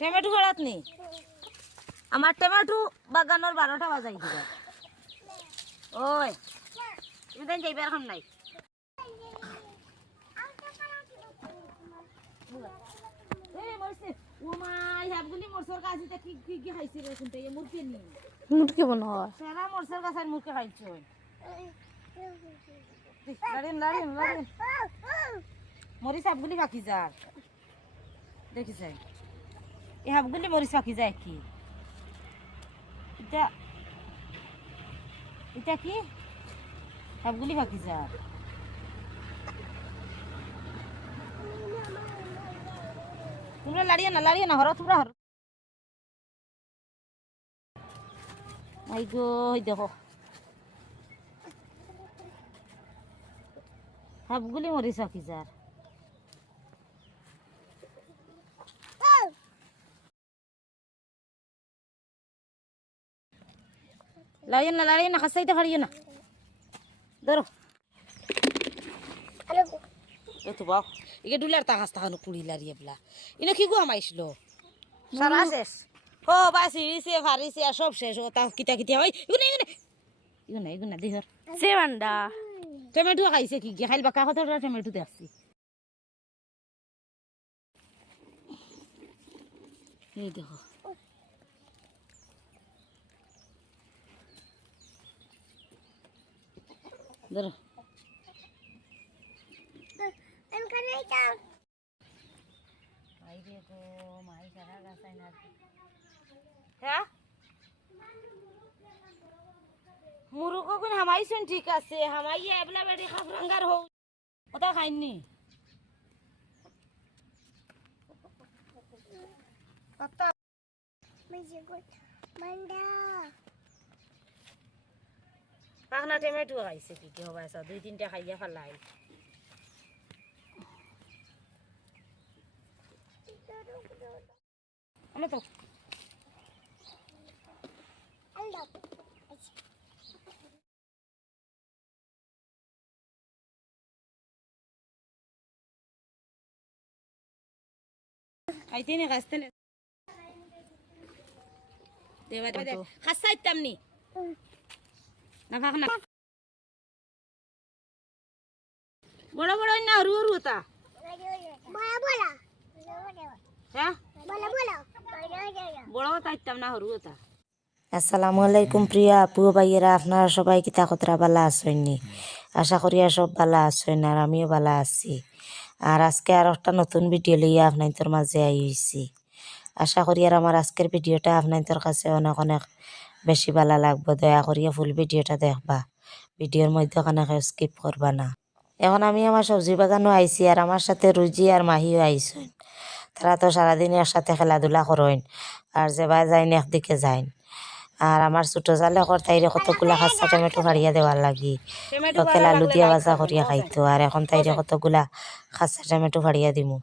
Tomato খেলাত নি? আমার টমেটো বাগানোর বারোটা বাজাই দিবা। ওই তুমি তাই যাইবার এখন নাই। এই মরছে ও মা হাবগুলি কি কি কি খাইছে রে শুনতে এই মুরগি নি মুটকি বনা হয়? সারা মরছর কাছে মুরগি খাইছো। লাড়িন লাড়িন লাড়িন মরিচ হাবগুলি ফাঁকি যার দেখিস এই হাবগুলি মরিচ ফাঁকি যায় কি? এটা এটা কি? হাবগুলি ফাঁকি যার তোমরা লাড়িয়ে না লাড়িয়ে না, হর, তোমরা হর। আই গো দেখো। হাবগুলি মরিচ ফাঁকি যার লাড়িয়ে না লাড়িয়ে না খাসাইতে ফাড়িয়ে না ধরো এই তো বাও একে ডুলার তাকাস তাকানো কুড়ি লাড়িয়ে বলা ইনো কি গো আমাইছিল সারা শেষ ও বাস ফারিছে আর সব শেষ ও তা কিতা কিতা হয় ইগুনে ইগুনে ইগুনে ইগুনে দিহর সে বান্ডা টমেটো খাইছে কি কি খাইল বাকা কথা টমেটো দেখছি এই দেখো ধরো মাইরে তো মাই সারা গাছাই না হ্যাঁ মুরুগ গুণ হামাইছেন ঠিক আছে হামাইয়া এবলা বেড়ি খাফরাঙ্গার হও ওটা খাইনি কত পাখনা টমেটো খাইছে কি? কি হবাইছ দুই তিনটা খাইয়া ফেলাই। আমি তো। আইতে নে খাসাইতাম নি। না বড় বড় না তা। হ্যাঁ? বড় তাইতাম না হরু তা। আসসালামু আলাইকুম প্রিয় আপু ভাইয়েরা আপনারা সবাই কিতা কতরা বালা আসেননি আশা করি আর সব বালা আসেন আর আমিও বালা আছি। আর আজকে আর একটা নতুন ভিডিও লইয়া আপনাদের মাঝে আইছি। আশা করি আর আমার আজকের ভিডিওটা আপনাদের কাছে অনেক অনেক বেশি ভালো লাগবে দয়া করিয়া ফুল ভিডিওটা দেখবা। ভিডিওর মধ্যে কানাকে স্কিপ করবা না। এখন আমি আমার সবজি বাগানও আইছি আর আমার সাথে রুজি আর মাহিও আইসেন তারা তো সারাদিন একসাথে খেলাধুলা করেন আর যেবা যাইন একদিকে যাইন। আর আমার ছোট জালে তাইরে কতগুলা খাচ্চা টমেটো ফাড়িয়া দেওয়ার লাগি। লোকেল আলু দিয়া ভাজা করিয়া খাইতো আর এখন তাইরে কতগুলা খাচ্চা টমেটো ফাড়িয়া দিমু।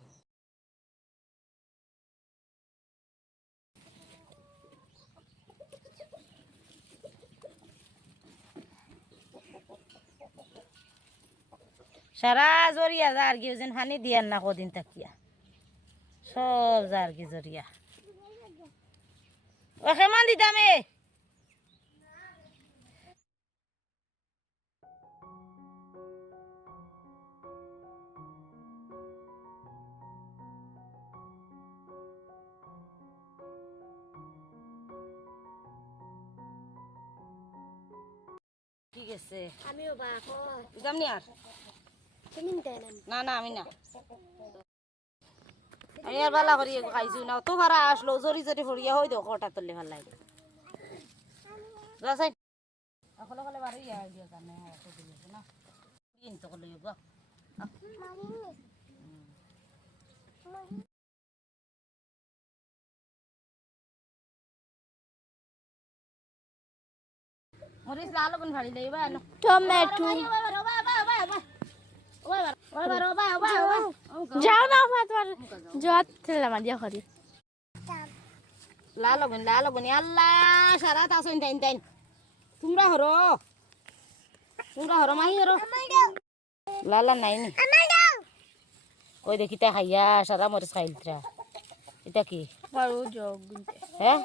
সারা জরিয়া যার কি যেন হানি দিয়ার না কদিন তাকিয়া সব যার কি জরিয়া। ও কেমন দিতামে ঠিক আছে। আমিও বা দিতাম নি আর? না না আমি না। আমি আর বালা করি খাইছো না। তো ভাড়া আসলো জরি জরি ফরিয়া হই দেখো কটা তুললে ভালো লাগে। রাসাই অকলে অকলে বাড়ি ইয়া দিয়া কানে না। দিন তো কলে গো মরিস লাল কোন ভাড়ি লইবা টমেটো। যাও না আমার তোমার জত ঠেলা মারিয়া করি। লাল বন লাল বন আল্লাহ সারা তাসন তাইন তাইন। তোমরা হরো। তোমরা হরো মাহি হরো। লালা নাই নি। ওই দেখি তা খাইয়া সারা মরিস খাইলতরা এটা কি? হ্যাঁ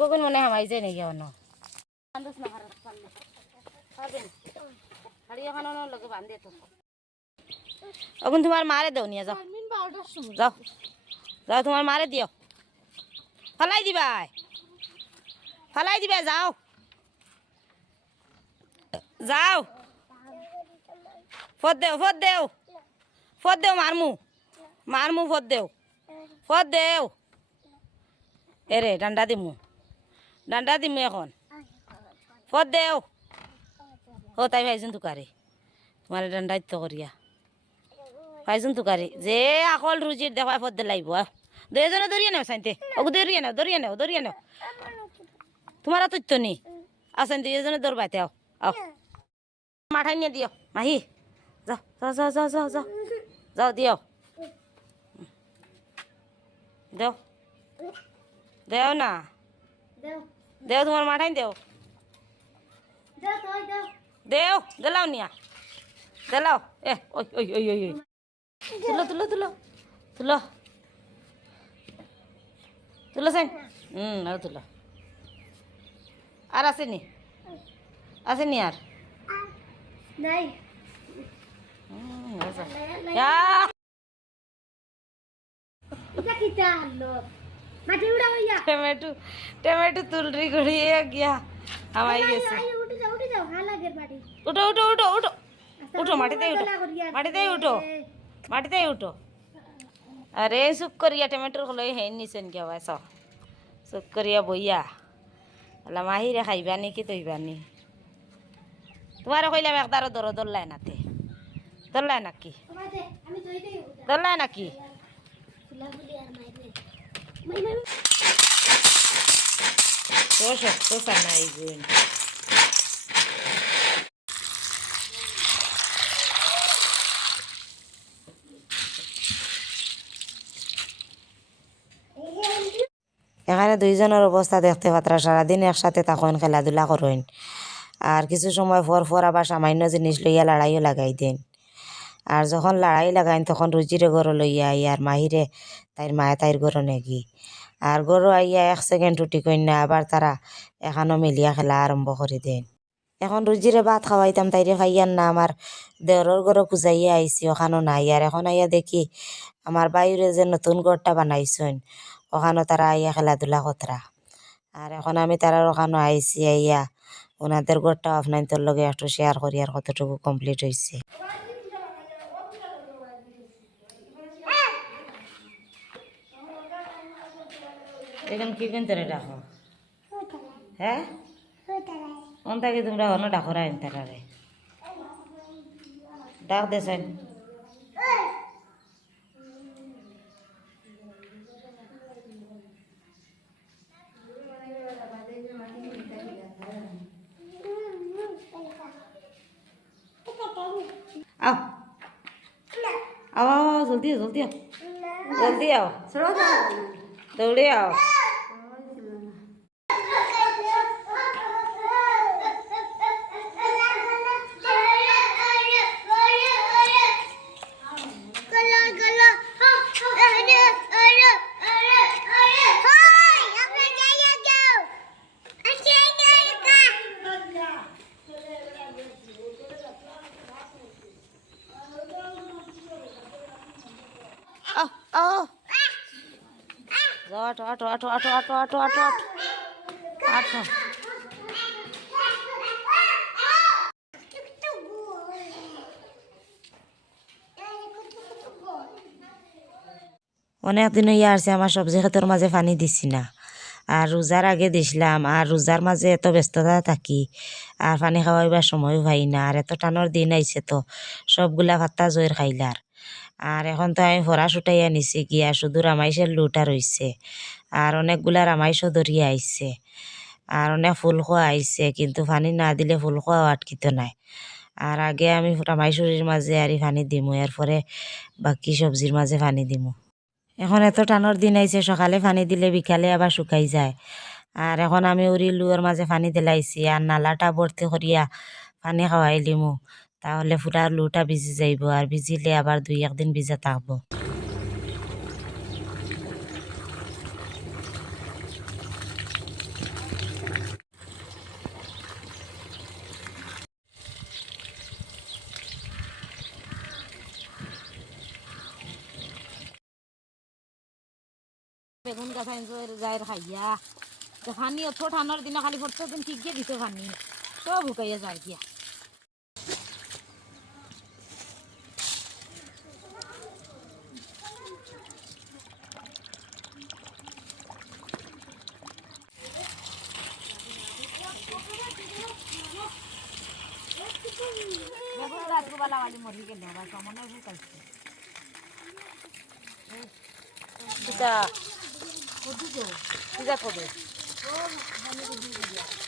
কখন মনে হামাই যায় নাকি অন্য এখন তোমার মারে দেও নিয়ে যাও। যাও। যাও তোমার মারে দিও। ফালাই দিবা। ফালাই দিবা যাও। যাও। ফদ দেও ফদ দেও। ফদ দেও মারমু। মারমু ফদ দেও। ফদ দেও। এরে ডান্ডা দিমু। ডান্ডা দিমু এখন। ফদ দেও। ও তাই ভাইজন তুকারে তোমার ডান্ডা দিতে করিয়া। পাইছুন তুকারি যে আকল রুজির দেখা পদ্মে লাগব দুজনে দরিয়ে নেও সাইতে ওকে দরিয়ে নেও দরিয়ে নেও দরিয়ে নেও। তোমার তথ্য নি আসেন দুজনে দৌড়বাইতে আও। আও মাঠাই নিয়ে দিও মাহি যাও যাও যাও যাও যাও যাও যাও দিও দেও দেও না। দেও তোমার মাঠাই দেও দেও দেও देव गलाओ निया। गलाओ ए ओय ओय ओय ओय सेन हम्म आरा यार। नहीं. हम्म ऐसा कितना टमेटो तुलरी घड़ी गया हवाई जैसे উঠো উঠো উঠো উঠো উঠো। মাটিতে উঠো মাটিতে উঠো। মাটিতে উঠো। আরে চুপ করিয়া টমেটোর হলই হেন নিছেন কেউ আস চুপ করিয়া বইয়া। আলা মাহিরে খাইবা নি কি তৈবা নি? তোমার কইলাম একদারও দর দল্লাই নাতে। দল্লাই নাকি দল্লাই নাকি তো শক্ত সানা এই এখানে দুইজনের অবস্থা দেখতে পাত্রা, সারাদিন একসাথে তখন খেলাধুলা করেন। আর কিছু সময় পর পর আবার সামান্য জিনিস লইয়া লড়াইও লাগাই দেন। আর যখন লড়াই লাগাইন, তখন রুজিরে গরু লইয়া আই আর মাহিরে তাইর মায়ে তাইর গরু নেগি। আর গরু আইয়া এক সেকেন্ড টুটি কন্যা আবার তারা এখানো মিলিয়া খেলা আরম্ভ করে দেন। এখন রুজিরে ভাত খাওয়াইতাম, তাইরে খাইয়ার না আমার দেওরের গরু খুঁজাইয়া আইসি ওখানো নাই। আর এখন আইয়া দেখি, আমার বাইরে যে নতুন ঘরটা বানাইছেন ওখানো তারা আইয়া খেলাধুলা কতরা আর এখন আমি তারা ওখানো আইসি আইয়া ওনাদের ঘরটা আপনাদের লগে একটু শেয়ার করি আর কতটুকু কমপ্লিট হয়েছে এখন কি কিনতে ডাকো হ্যাঁ তোমরা অন্য ডাকো তারারে ডাক দেছেন 扔掉，扔掉，扔掉，扔掉，扔掉。অনেক দিন ইয়া আছে আমার সবজি খেতের মাঝে পানি দিছি না। আর রোজার আগে দিছিলাম, আর রোজার মাঝে এত ব্যস্ততা থাকি, আর পানি খাওয়াইবার সময়ও পাই না, আর এত টানোর দিন আইছে তো, সবগুলা ভাত্তা জয়ের খাইলার। আর এখন তো আমি ফরাস উঠাই আনিছি গিয়া শুধু রামাইশের লুটা রইছে। আর অনেকগুলা রামাইশও ধরিয়া আইছে। আর অনেক ফুল খোয়া আইছে, কিন্তু পানি না দিলে ফুল খোয়াও আটকিত নাই। আর আগে আমি রামাইশুরির মাঝে আরই পানি দিমু, এরপরে বাকি সবজির মাঝে পানি দিমু। এখন এত টানোর দিন আইছে, সকালে পানি দিলে বিকালে আবার শুকাই যায়। আর এখন আমি উড়ি লুয়ার মাঝে পানি দিলাইছি, আর নালাটা ভর্তি করিয়া পানি খাওয়াই লিমু। তাহলে পুরা লুটা ভিজি যাইব আর ভিজিলে আবার দুই একদিন ভিজা থাকবো বেগুন গাছ যায় খাইয়া তো ফানি অত ঠান্ডার দিন খালি পড়তো দিন ঠিক দিয়ে দিত ফানি সব হুকাইয়া যায় দিয়া গিয়া বেগুন গাছ গোবালা বালি মরি গেল বা সমনে হুকাইছে কিতা কিতা কবে মায়ের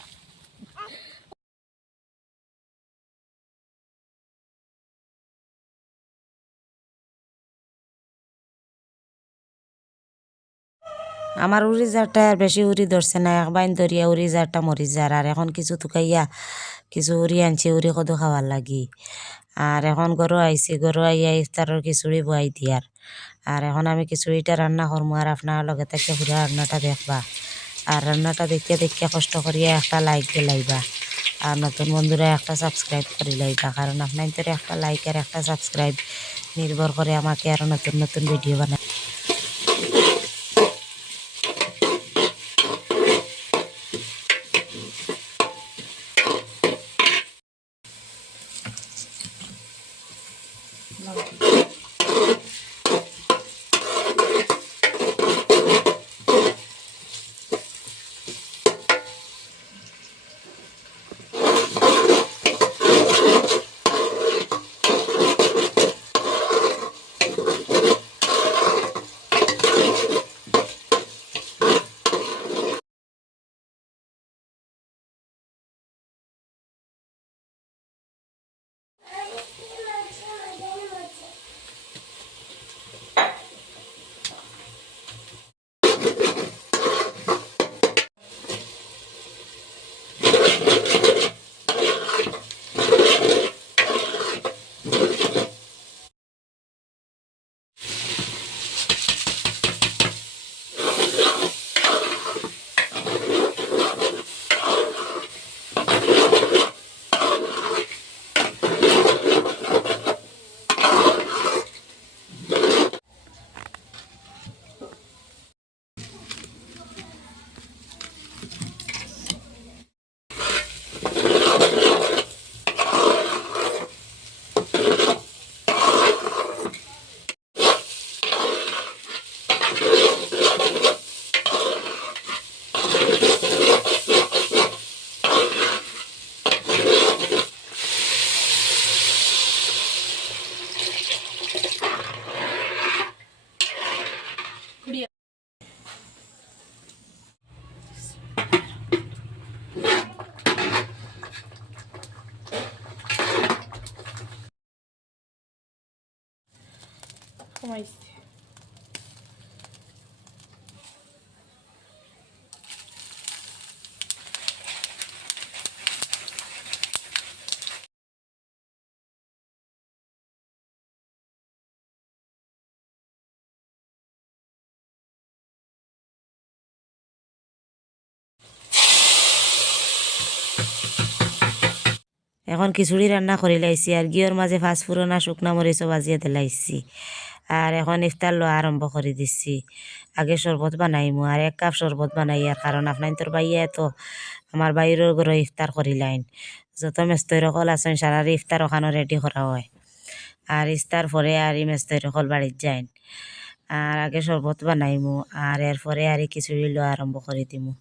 আমার উড়ি জারটা আর বেশি উড়ি ধরছে না, এক বাইন ধরিয়া উড়ি জারটা মরি যার আর এখন কিছু তুকাইয়া কিছু উড়ি আনছি, উড়ি কদু খাবার লাগি। আর এখন গরু আইছি, গরু আইয়া ইফতারের খিচুড়ি বয়াই দিয়ার আর। এখন আমি খিচুড়িটা রান্না করব আর আপনার লগে থেকে পুরা রান্নাটা দেখবা। আর রান্নাটা দেখিয়া দেখিয়া কষ্ট করিয়া একটা লাইক দিলাইবা আর নতুন বন্ধুরা একটা সাবস্ক্রাইব করে লাইবা, কারণ আপনার একটা লাইক আর একটা সাবস্ক্রাইব নির্ভর করে আমাকে আরও নতুন নতুন ভিডিও বানায় এখন খিচুড়ি রান্না করে লাইছি আর গিয়র মাঝে ফাঁসফুরন আর শুকনা মরিচও বাজিয়ে দিলাইছি। আর এখন ইফতার লওয়া আরম্ভ করে দিচ্ছি আগে শরবত বানাইমু, আর এক কাপ শরবত বানাই আর কারণ আপনার তোর বাইয়া তো আমার বাইরের ঘরে ইফতার করি লাইন। যত মেস্তই রকল আছেন সারারে ইফতার ওখানে রেডি করা হয়। আর ইফতার পরে আর ই মেস্তই রকল বাড়ির যাইন। আর আগে শরবত বানাইমু, আর এরপরে আর খিচুড়ি লওয়া আরম্ভ করে দিমু।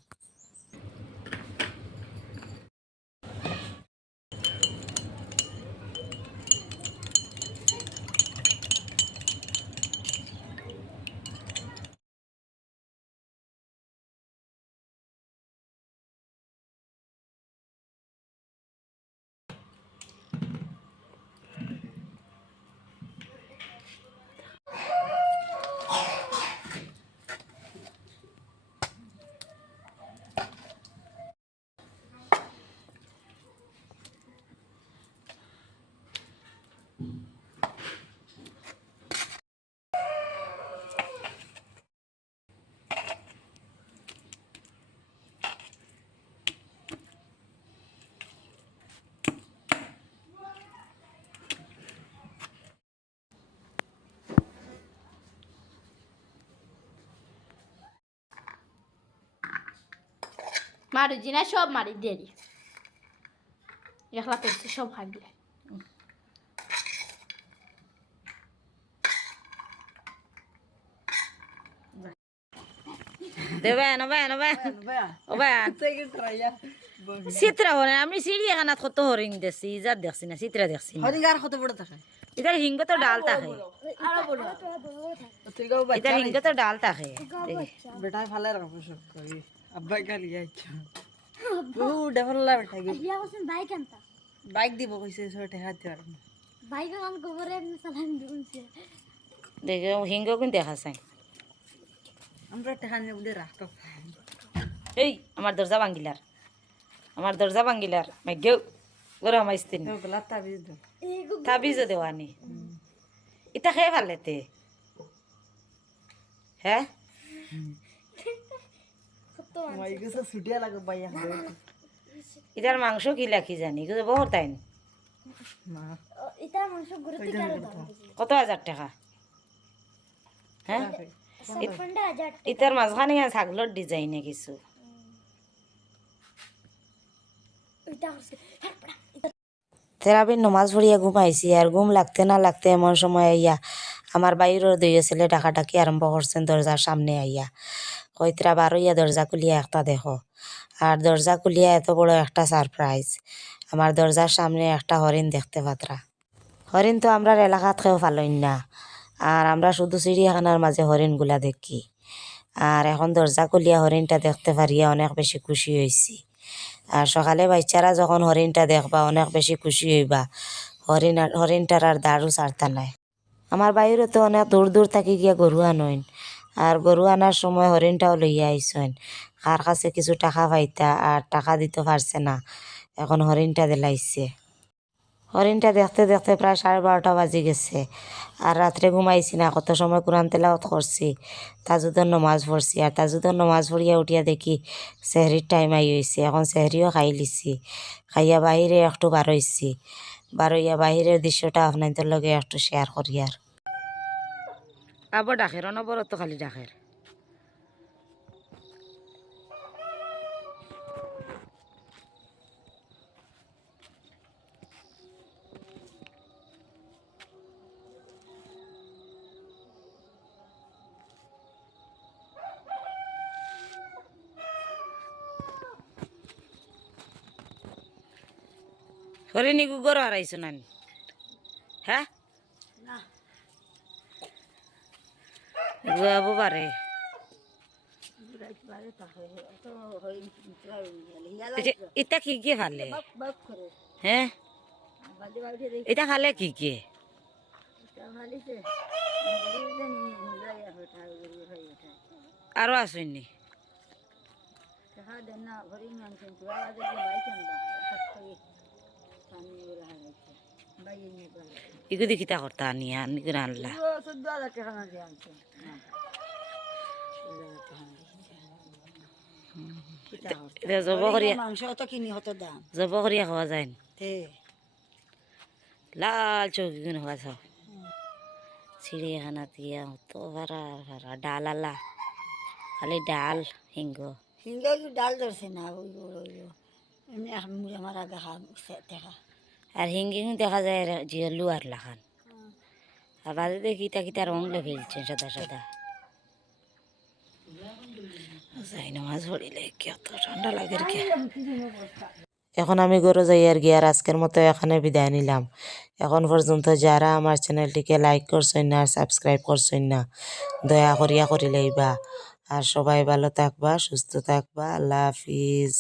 মারুজি না সব মারি দেরি। একলা করছে সব হাগলে দেবেন ওবেন ওবেন। ওবেন চিত্রা হরেন আমি চিড়িয়াখানাত কত হরিণ দেখছি ইজার দেখছি না চিত্রা দেখছি না। হরিঙ্গার কত বড় থাকে? এটার হিঙ্গ তো ডাল থাকে। এটার হিঙ্গ তো ডাল থাকে। দেখি। বেটাই ভালে রাখব সব করি ইয়া বসেন বাইক আনতা। দিব কইছে সব ঠেকা দিতে পারব বাইক আন গোবরে সালাম দিউনছে দেখি হিঙ্গ কিন্তু দেখা চাই আমরা নিয়ে বুঝে রাখতো এই আমার দরজা ভাঙ্গিলার আমার দরজা ভাঙ্গিলার মাইগেও ওগুলা তাবিজ দাও তাবিজও দেওয়ানি। ইটা খেয়ে ভালেতে হ্যাঁ মাই গেছে ছুটিয়া লাগে বাইয়া ইটার মাংস কি লাখি জানি? কারও দাম? কত হাজার টাকা? হ্যাঁ ইটার মাঝখানে ছাগলের ডিজাইনে কিছু। তেরাবির নমাজ পড়িয়া ঘুমাইছি আর ঘুম লাগতে না লাগতে এমন সময় আইয়া আমার বাইরের দুই ছেলে ডাকাডাকি আরম্ভ করছেন দরজার সামনে আইয়া। কইতরা বারইয়া দরজা খুলিয়া একটা দেখো। আর দরজা খুলিয়া এত বড় একটা সারপ্রাইজ আমার দরজার সামনে একটা হরিণ দেখতে পাত্রা। হরিণ তো আমরা এলাকাত কেউ ফালইন না। আর আমরা শুধু চিড়িয়াখানার মাঝে হরিণগুলা দেখি। আর এখন দরজা খুলিয়া হরিণটা দেখতে পারিয়া অনেক বেশি খুশি হয়েছি আর সকালে বাচ্চারা যখন হরিণটা দেখবা, অনেক বেশি খুশি হইবা। হরিণ হরিণটার আর দারু ছাড়তা নাই। আমার বাইরে তো অনেক দূর দূর থাকি গিয়া গরু আনইন। আর গরু আনার সময় হরিণটাও লইয়া আইসেন কার কাছে কিছু টাকা পাইতা আর টাকা দিতে পারছে না, এখন হরিণটা দিলাইছে। হরিণটা দেখতে দেখতে প্রায় সাড়ে বারোটা বাজে গেছে আর রাত্রে ঘুমাইছি না, কত সময় কোরআন তেলাওয়াত করছি, তাজুদের নমাজ পড়ছি। আর তাজুদের নমাজ পড়িয়া উঠিয়া দেখি সেহরির টাইম আই হয়েছে এখন সেহরিও খাই লিছি, খাইয়া বাহিরে একটু বারইছি। বারইয়া বাহিরের দৃশ্যটা আপনাদের লগে একটু শেয়ার করি আর। আবার ডাকের অনবরত খালি ডাকের। হরিণী গুগর হারাইছো নানি। হ্যাঁ? যাব পারে। এটা কি কি খালে হ্যাঁ? এটা খালে কি কি? আরও আসেনি দেখি আনি করে আনলা চোদ্দ হাজার টাকা না দিয়ে আনছে এটা জব করিয়া মাংস তো কিনি হতো দাম জব করিয়া খাওয়া যায় লাল চৌকি গুলো খাওয়া সব চিড়িয়াখানা দিয়া তো ভাড়া ভাড়া ডাল আলা খালি ডাল হিঙ্গ হিঙ্গে কি ডাল ধরছে না ওই এমনি মারা দেখা দেখা আর হিঙ্গি দেখা যায় যে লুয়ার লাখান আর বাদে দেখি তা কি তার অংলে ফেলছে সাদা সাদা। যাই ঠান্ডা লাগে এখন আমি গরু যাই আর গিয়ে আর আজকের মতো এখানে বিদায় নিলাম। এখন পর্যন্ত যারা আমার চ্যানেলটিকে লাইক করছেন না আর সাবস্ক্রাইব করছেন না দয়া করিয়া করিলেইবা আর সবাই ভালো থাকবা সুস্থ থাকবা আল্লাহ হাফিজ।